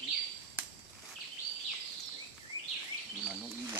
Di manok ini.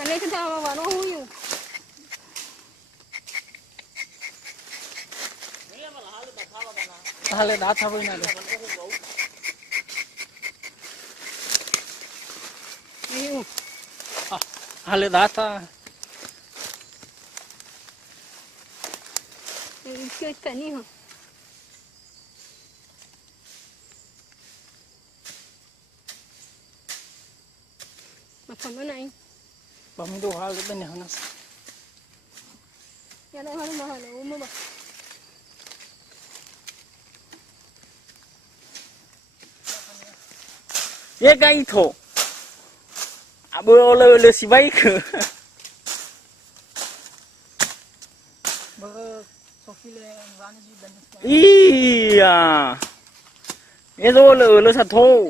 Mana kita awak nak huyu? Hale dah tahu ini ada. Huyu. Hale dah tahu. Ini kita ni ha. Macam mana ini? Pemilu hal itu ni hanas. Ya dah hari mahal, umum bah. Ye kan itu. Abu oleh si baik ke? Iya. Ye tu oleh satu.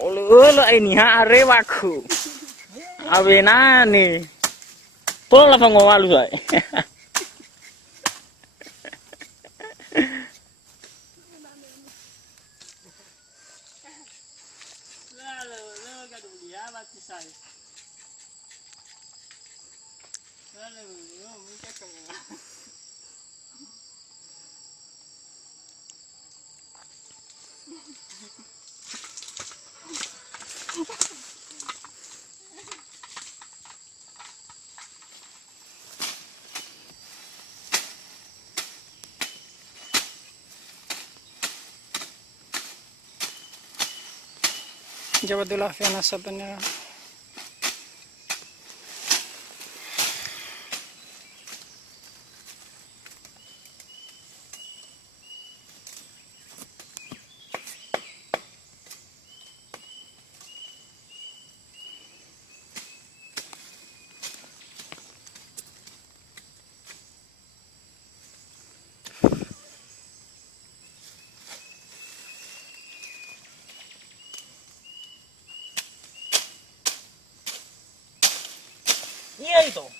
Oleh ini ha arep aku. Awena ni. Tolong lah pengawal lu say. Jabadullah fi nasabnya. Iya itu.